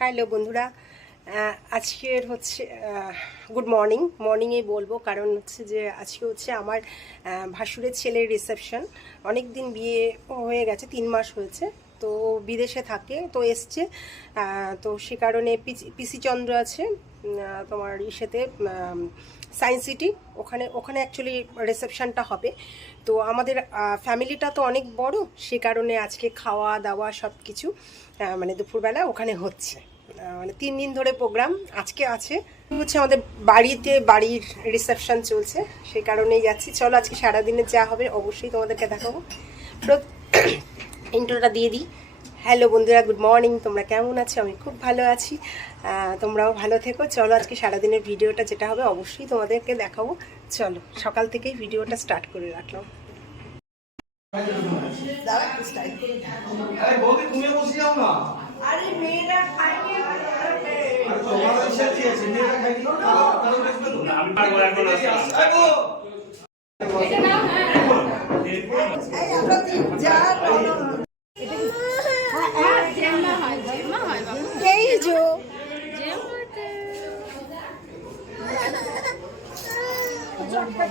Hello বন্ধুরা আজকের হচ্ছে গুড মর্নিং মর্নিংয়ে বলব, কারণ হচ্ছে যে আজকে হচ্ছে আমার ভাসুরের ছেলের রিসেপশন অনেক দিন বিয়ে হয়ে গেছে, তিন মাস হয়েছে, তো বিদেশে থাকে, তো এসছে তো সে কারণে পিসি- চন্দ্র আছে। তোমার ইসেতে সায়েন্স সিটি ওখানে ওখানে অ্যাকচুয়ালি রিসেপশনটা হবে। তো আমাদের ফ্যামিলিটা তো অনেক বড়, সে কারণে আজকে খাওয়া দাওয়া সব কিছু মানে দুপুরবেলা ওখানে হচ্ছে। মানে তিন দিন ধরে প্রোগ্রাম আজকে আছে। হচ্ছে আমাদের বাড়িতে বাড়ির রিসেপশন চলছে সেই কারণেই যাচ্ছি। চলো আজকে সারাদিনে যা হবে অবশ্যই তোমাদেরকে দেখাবো। ইন্ট্রোটা দিয়ে দিই। হ্যালো বন্ধুরা গুড মর্নিং। তোমরা কেমন আছো? আমি খুব ভালো আছি। তোমরাও ভালো থেকো। চলো আজকে সারাদিনের ভিডিওটা যেটা হবে অবশ্যই তোমাদেরকে দেখাবো। চলো সকাল থেকেই ভিডিওটা স্টার্ট করে রাখলাম। আরে এই যে। কোথায়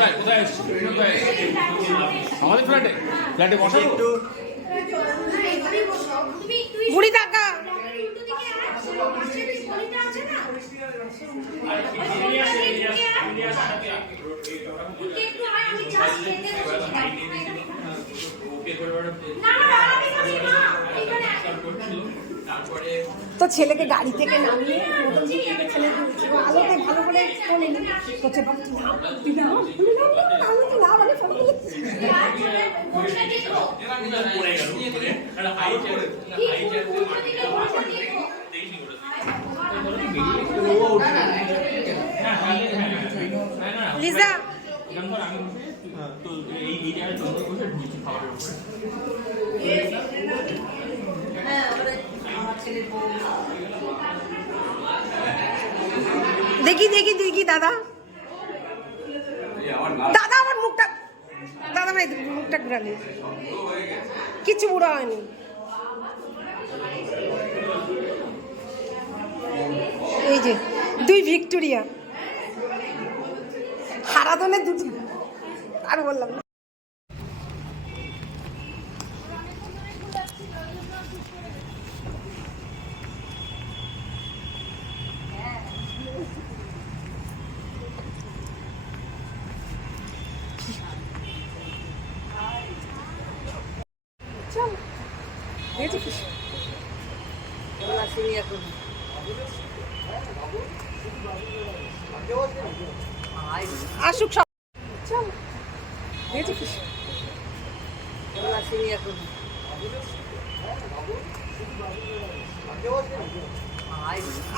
কোথায়? কোথায়? আমাদের ফ্ল্যাটে? ফ্ল্যাটে বসা একটু। বুড়ি টাকা তো ছেলেকে গাড়ি থেকে নামিয়ে প্রথম আলোতে ভালো করে ফোন এনে হচ্ছে বলে তুই নাম তুই নাম তুই নাম আমি তো না বলে ফোন করে লিজা দেখি দেখি দেখি, দাদা। দাদা, আমার মুখটা দাদা ভাই, মুখটা ঘুরালে কিছু বুড়া হয়নি। এই যে, দুই ভিক্টোরিয়া। হারাদনে দুটি আর বললাম। চল দেখেছিস আসুক সব চল।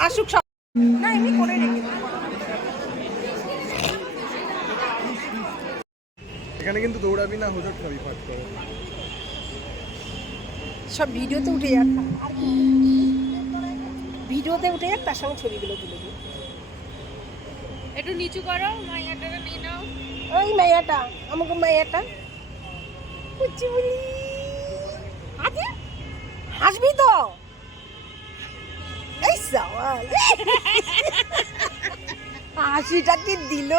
আসুক সব না এমনি করে রেখে এখানে কিন্তু দৌড়াবি না হোজট খাবি ফাট করে সব ভিডিওতে উঠে যাক। আর ভিডিওতে উঠে যাক তার সঙ্গে ছবিগুলো তুলে দিই। একটু নিচু করো মাইয়াটাকে নিয়ে নাও। ওই মাইয়াটা আমাকে মাইয়াটা। কুচি বলি হাসি হাসবি তো? এই সওয়াল। হাসিটা কি দিল?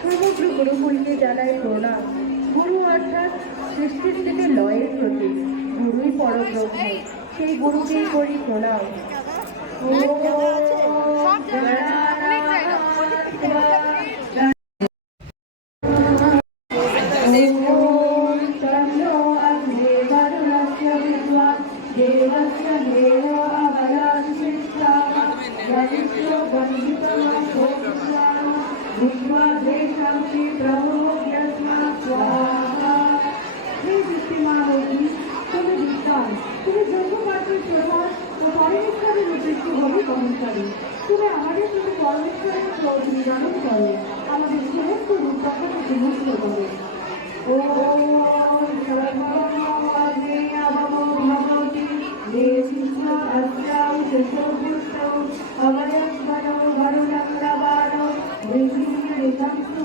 সমগ্র গুরুকুলকে জানায় প্রণাম। সৃষ্টির থেকে লয়ের প্রতি গুরুই পরব্রহ্ম সেই গুরুকে করি প্রণাম Thank you. কর্মচারী তুমি আমাদের শুধু পরমেশ্বরের ক্রোধ নিবারণ করো। আমাদের সমস্ত রূপটাকে বিনষ্ট করো। ও ভগবতী দেশিষ্ণ অস্যাম শিশুপুষ্টৌ অবয়স্বনো বরুণঙ্গবানো দেশিষ্ণ রেশাংশু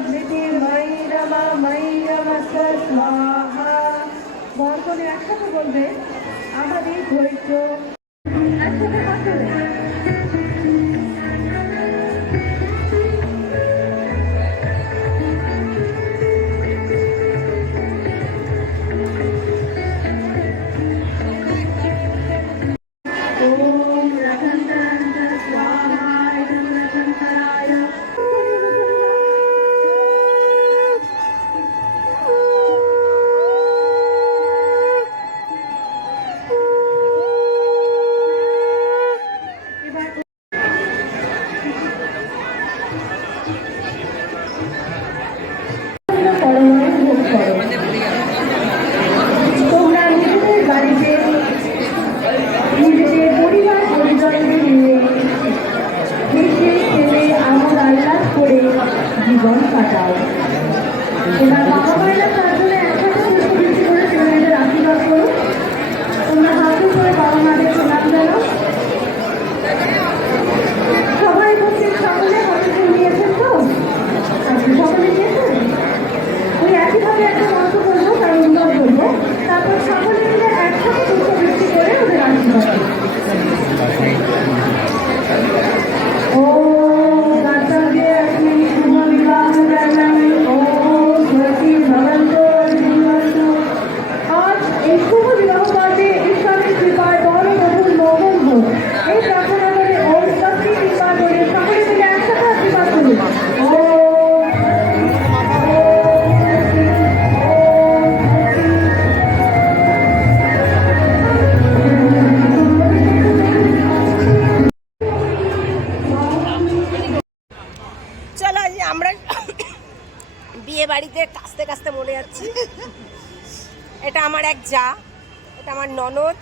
স্বধৃতি ময়ি রমা ময়ি রমস্ব স্বাহা একসাথে বলবে আমাদের ধৈর্য। একসাথে কথা আমার এক যা এটা আমার ননদ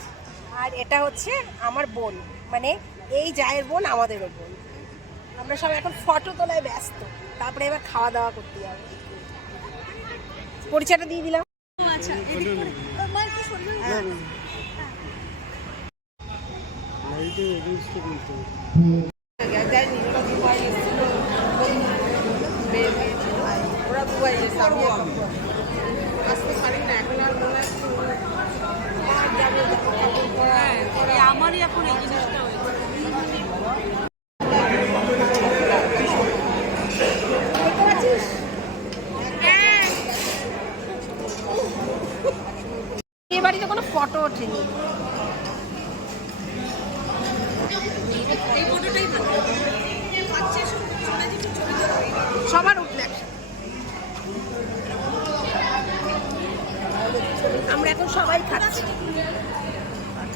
আর এটা হচ্ছে আমার বোন। মানে এই জায়ের বোন আমাদেরও বোন আমরা সব এখন ফটো তোলায় ব্যস্ত। তারপরে এবার খাওয়া দাওয়া করতে যাব। পরিচয়টা দিয়ে দিলাম। আমারই এখন এই জিনিসটা বিয়ে বাড়িতে কোনো ফটো ওঠেনি। আমরা এখন সবাই খাচ্ছি।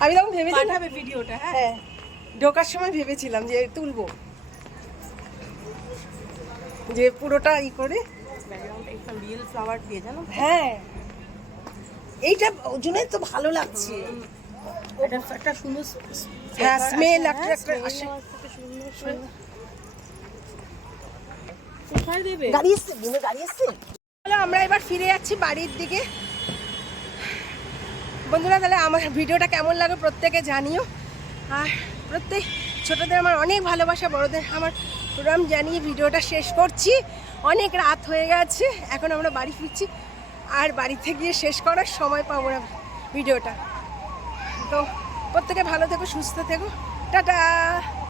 আমি তখন ভেবেছিলাম পাঠাবে ভিডিওটা হ্যাঁ। হ্যাঁ। ঢোকার সময় ভেবেছিলাম যে তুলবো। যে পুরোটা ই করে। রিয়েল ফ্লাওয়ার দিয়ে জানো? হ্যাঁ। এইটা জন্যই তো ভালো লাগছে। এটা একটা সুন্দর হ্যাঁ স্মেল একটা একটা আসে। গাড়ি এসছে গাড়ি এসছে। আমরা এবার ফিরে যাচ্ছি বাড়ির দিকে। বন্ধুরা, তাহলে আমার ভিডিওটা কেমন লাগে প্রত্যেকে জানিও। আর প্রত্যেক, ছোটোদের আমার অনেক ভালোবাসা, বড়দের আমার প্রোগ্রাম জানিয়ে ভিডিওটা শেষ করছি। অনেক রাত হয়ে গেছে, এখন আমরা বাড়ি ফিরছি। আর বাড়িতে গিয়ে শেষ করার সময় পাবো না ভিডিওটা। তো প্রত্যেকে ভালো থেকো, সুস্থ থেকো। টাটা!